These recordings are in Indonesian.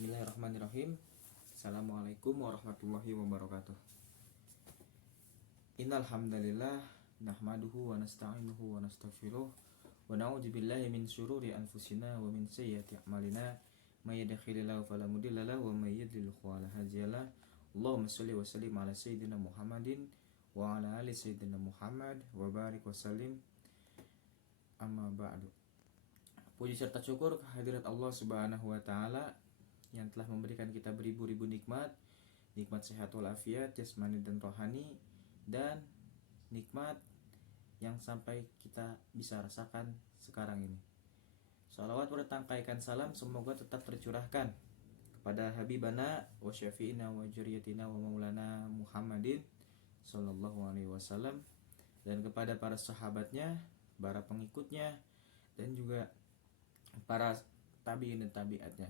Bismillahirrahmanirrahim. Assalamualaikum warahmatullahi wabarakatuh. Innal hamdalillah nahmaduhu wa nasta'inuhu wa nastaghfiruh wa na'udzu billahi min syururi anfusina wa min sayyiati a'malina may yahdihillahu fala mudilla lahu wa may yudlil fala hadiyalah. Allahumma shalli wa sallim ala sayyidina Muhammadin wa ala ali sayyidina Muhammad wa barik wa sallim. Amma ba'du. Puji serta syukur kehadirat Allah Subhanahu wa taala yang telah memberikan kita beribu-ribu nikmat sehat walafiat jasmani dan rohani, dan nikmat yang sampai kita bisa rasakan sekarang ini. Shalawat bertangkaikan salam semoga tetap tercurahkan kepada Habibana wa syafi'ina wa juriyatina wa maulana Muhammadin sallallahu alaihi wasallam, dan kepada para sahabatnya, para pengikutnya, dan juga para tabi'in dan tabi'atnya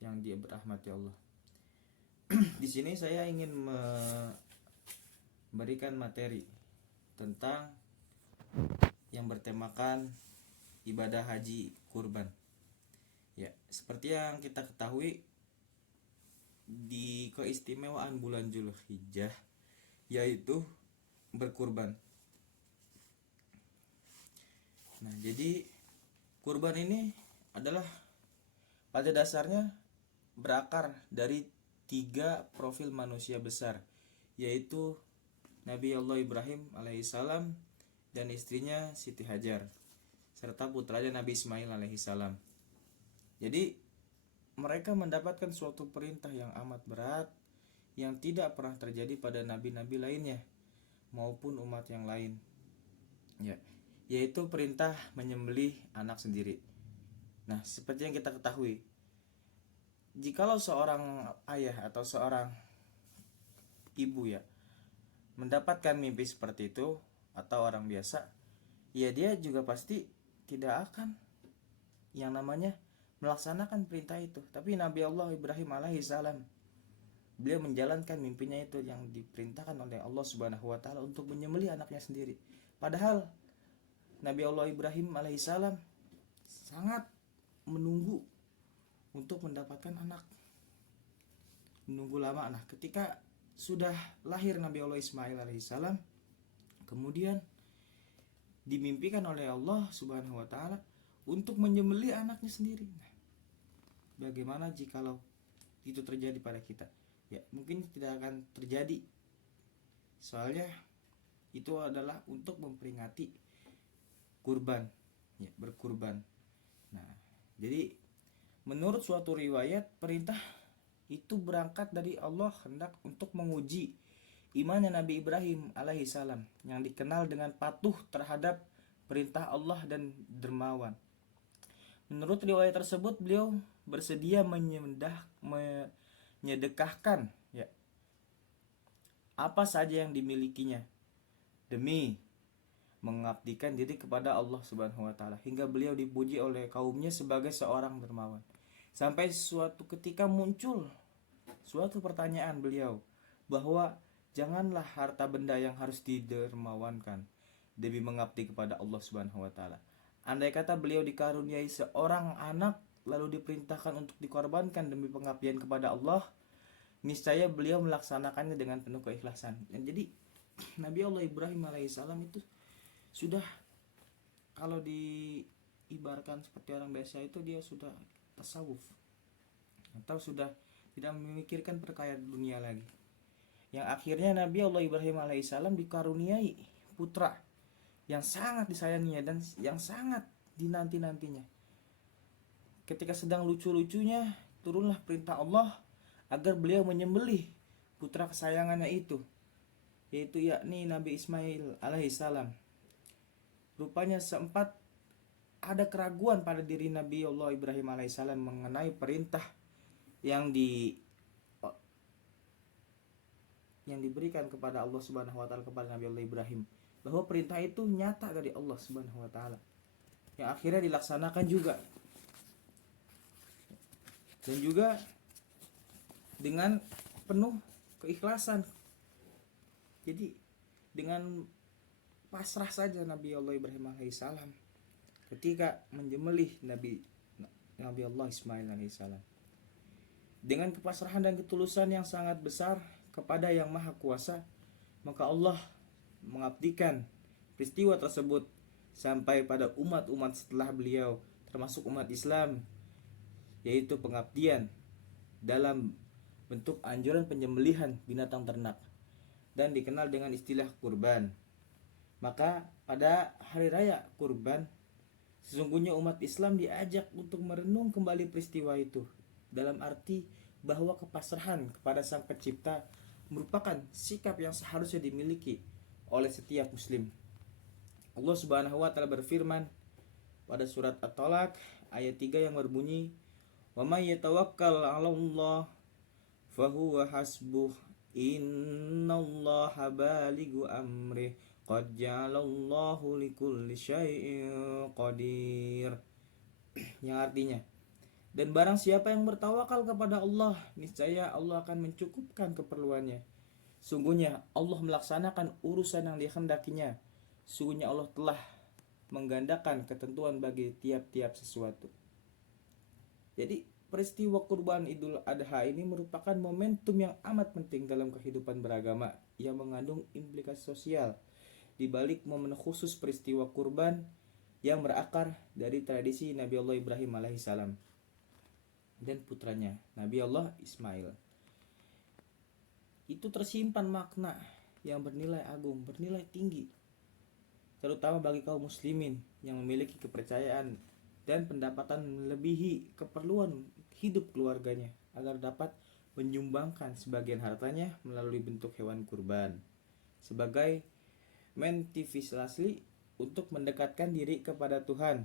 yang dia berahmati Allah. Di sini saya ingin memberikan materi tentang yang bertemakan ibadah haji kurban. Ya, seperti yang kita ketahui di keistimewaan bulan Zulhijjah yaitu berkurban. Nah, jadi kurban ini adalah pada dasarnya berakar dari 3 profil manusia besar, yaitu Nabi Allah Ibrahim alaihissalam dan istrinya Siti Hajar serta putranya Nabi Ismail alaihissalam. Jadi mereka mendapatkan suatu perintah yang amat berat yang tidak pernah terjadi pada nabi-nabi lainnya maupun umat yang lain, yaitu perintah menyembelih anak sendiri. Nah, seperti yang kita ketahui, jikalau seorang ayah atau seorang ibu mendapatkan mimpi seperti itu, atau orang biasa, dia juga pasti tidak akan yang namanya melaksanakan perintah itu. Tapi Nabi Allah Ibrahim alaihissalam, beliau menjalankan mimpinya itu yang diperintahkan oleh Allah Subhanahu wa taala untuk menyembelih anaknya sendiri. Padahal Nabi Allah Ibrahim alaihissalam sangat menunggu untuk mendapatkan anak, menunggu lama. Nah, ketika sudah lahir Nabi Allah Ismail alaihissalam, kemudian dimimpikan oleh Allah Subhanahu wa taala untuk menyembelih anaknya sendiri. Nah, bagaimana jikalau itu terjadi pada kita? Ya, mungkin tidak akan terjadi. Soalnya itu adalah untuk memperingati kurban, berkurban. Nah, jadi menurut suatu riwayat, perintah itu berangkat dari Allah hendak untuk menguji imannya Nabi Ibrahim alaihissalam yang dikenal dengan patuh terhadap perintah Allah dan dermawan. Menurut riwayat tersebut, beliau bersedia menyedekahkan apa saja yang dimilikinya demi mengabdikan diri kepada Allah Subhanahu wa taala, hingga beliau dipuji oleh kaumnya sebagai seorang dermawan. Sampai suatu ketika muncul suatu pertanyaan beliau bahwa janganlah harta benda yang harus didermawankan demi mengabdi kepada Allah Subhanahu wa taala. Andai kata beliau dikaruniai seorang anak lalu diperintahkan untuk dikorbankan demi pengabdian kepada Allah, niscaya beliau melaksanakannya dengan penuh keikhlasan. Dan jadi Nabi Allah Ibrahim alaihissalam itu sudah, kalau diibaratkan seperti orang biasa itu, dia sudah tasawuf atau sudah tidak memikirkan perkara dunia lagi. Yang akhirnya Nabi Allah Ibrahim alaihissalam dikaruniai putra yang sangat disayanginya dan yang sangat dinanti-nantinya. Ketika sedang lucu-lucunya, turunlah perintah Allah agar beliau menyembelih putra kesayangannya itu, yaitu yakni Nabi Ismail alaihissalam. Rupanya sempat ada keraguan pada diri Nabi Allah Ibrahim alaihissalam mengenai perintah yang diberikan kepada Allah Subhanahu wa taala kepada Nabi Allah Ibrahim, bahwa perintah itu nyata dari Allah Subhanahu wa taala yang akhirnya dilaksanakan juga, dan juga dengan penuh keikhlasan. Jadi dengan pasrah saja Nabi Allah Ibrahim alaihissalam ketika menyembelih Nabi Allah Ismail alaihissalam. dengan kepasrahan dan ketulusan yang sangat besar kepada Yang Maha Kuasa, maka Allah mengabdikan peristiwa tersebut sampai pada umat-umat setelah beliau, termasuk umat Islam, yaitu pengabdian dalam bentuk anjuran penyembelihan binatang ternak dan dikenal dengan istilah kurban. Maka pada hari raya kurban, sesungguhnya umat Islam diajak untuk merenung kembali peristiwa itu, dalam arti bahwa kepasrahan kepada Sang Pencipta merupakan sikap yang seharusnya dimiliki oleh setiap muslim. Allah Subhanahu wa taala berfirman pada surat At-Talaq ayat 3 yang berbunyi, "Wa may yatawakkal 'alallah fahuwa hasbuh, innallaha balighu amrih, qad ja'alallahu likulli syai'in qadir." Yang artinya, dan barang siapa yang bertawakal kepada Allah, niscaya Allah akan mencukupkan keperluannya. Sungguhnya Allah melaksanakan urusan yang dikehendakinya. Sungguhnya Allah telah menggandakan ketentuan bagi tiap-tiap sesuatu. Jadi peristiwa kurban Idul Adha ini merupakan momentum yang amat penting dalam kehidupan beragama yang mengandung implikasi sosial di balik momen khusus peristiwa kurban yang berakar dari tradisi Nabi Allah Ibrahim alaihissalam dan putranya Nabi Allah Ismail. Itu tersimpan makna yang bernilai agung, bernilai tinggi, terutama bagi kaum muslimin yang memiliki kepercayaan dan pendapatan melebihi keperluan hidup keluarganya agar dapat menyumbangkan sebagian hartanya melalui bentuk hewan kurban sebagai motivasi untuk mendekatkan diri kepada Tuhan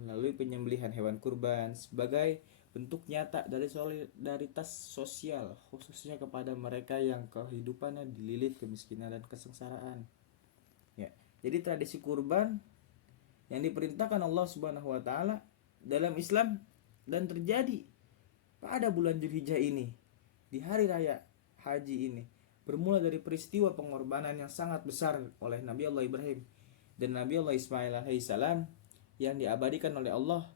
melalui penyembelihan hewan kurban sebagai bentuk nyata dari solidaritas sosial, khususnya kepada mereka yang kehidupannya dililit kemiskinan dan kesengsaraan. Ya, jadi tradisi kurban yang diperintahkan Allah Subhanahu wa taala dalam Islam dan terjadi pada bulan Dzulhijjah ini, di hari raya haji ini, bermula dari peristiwa pengorbanan yang sangat besar oleh Nabi Allah Ibrahim dan Nabi Allah Ismail alaihissalam yang diabadikan oleh Allah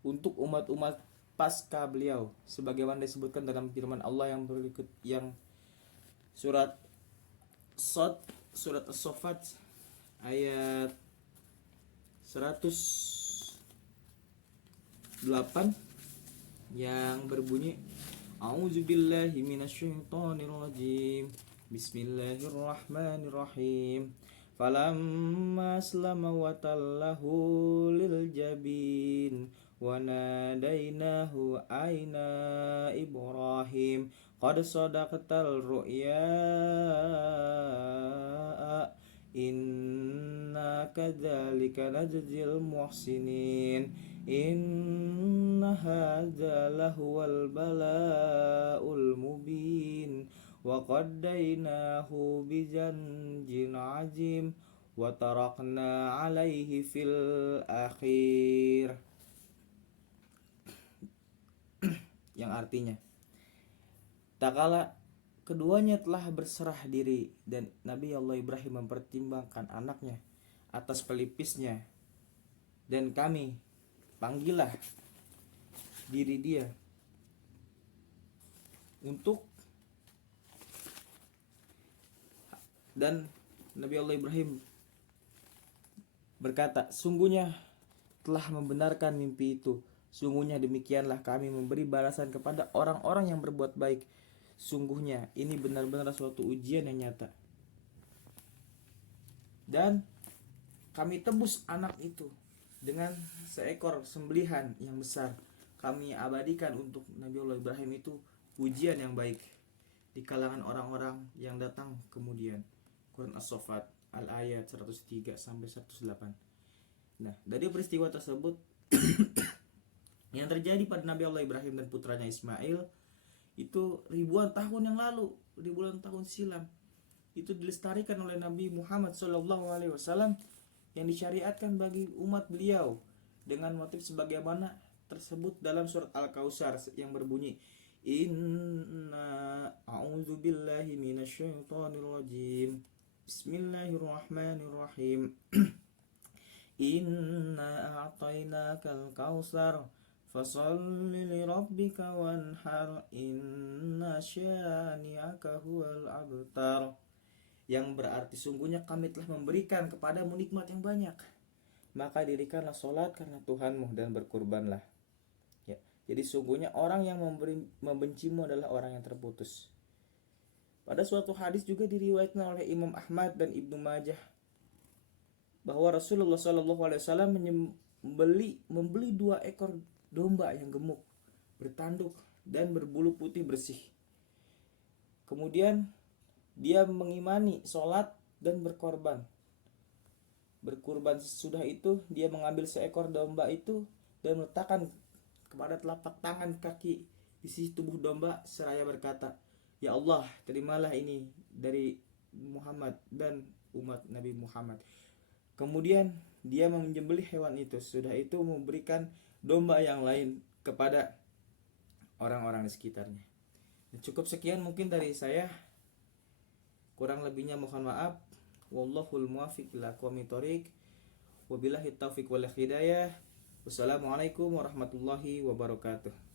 untuk umat-umat pasca beliau, sebagaimana disebutkan dalam firman Allah yang berikut, yang surat As-Saffat ayat 108 yang berbunyi, A'udzubillahi minasyaitonirrajim, Bismillahirrahmanirrahim, falamma aslama wa tallahu lil jabin wa nadainahu aina Ibrahim qad sadaqtal ru'ya inna kadzalika najzil muhsinin inna hadza lahuwal bala'ul mubin wa qaddainahu bijanjin azim wa tarakna alaihi fil akhir. Yang artinya, tak kala keduanya telah berserah diri dan Nabi Allah Ibrahim mempertimbangkan anaknya atas pelipisnya, dan kami panggillah diri dia untuk, dan Nabi Allah Ibrahim berkata, sungguhnya telah membenarkan mimpi itu. Sungguhnya demikianlah kami memberi balasan kepada orang-orang yang berbuat baik. Sungguhnya ini benar-benar suatu ujian yang nyata. Dan kami tebus anak itu dengan seekor sembelihan yang besar. Kami abadikan untuk Nabi Allah Ibrahim itu ujian yang baik di kalangan orang-orang yang datang kemudian. Quran As-Saffat al-ayat 103 sampai 108. Nah, dari peristiwa tersebut yang terjadi pada Nabi Allah Ibrahim dan putranya Ismail itu ribuan tahun yang lalu, ribuan tahun silam, itu dilestarikan oleh Nabi Muhammad SAW yang disyariatkan bagi umat beliau dengan motif sebagaimana tersebut dalam surat Al-Kautsar yang berbunyi, Inna a'udzubillahi minasyaitonirrajim, Bismillahirrahmanirrahim, Inna a'tainakal kautsar Fasalli li rabbika wanhar inna syani'aka huwal abtar. Yang berarti sungguhnya kami telah memberikan kepadamu nikmat yang banyak, maka dirikanlah sholat karena Tuhanmu dan berkurbanlah. Ya, jadi sungguhnya orang yang membencimu adalah orang yang terputus. Pada suatu hadis juga diriwayatkan oleh Imam Ahmad dan Ibnu Majah bahwa Rasulullah SAW membeli 2 ekor domba yang gemuk, bertanduk dan berbulu putih bersih. Kemudian dia mengimani sholat dan berkurban. Sesudah itu dia mengambil seekor domba itu dan meletakkan kepada telapak tangan kaki di sisi tubuh domba seraya berkata, "Ya Allah, terimalah ini dari Muhammad dan umat Nabi Muhammad." Kemudian dia menyembelih hewan itu. Sudah itu memberikan domba yang lain kepada orang-orang di sekitarnya. Cukup sekian mungkin dari saya. Kurang lebihnya mohon maaf. Wallahul muwaffiq ila aqwamit thoriq. Wabillahi taufiq wal hidayah. Wassalamualaikum warahmatullahi wabarakatuh.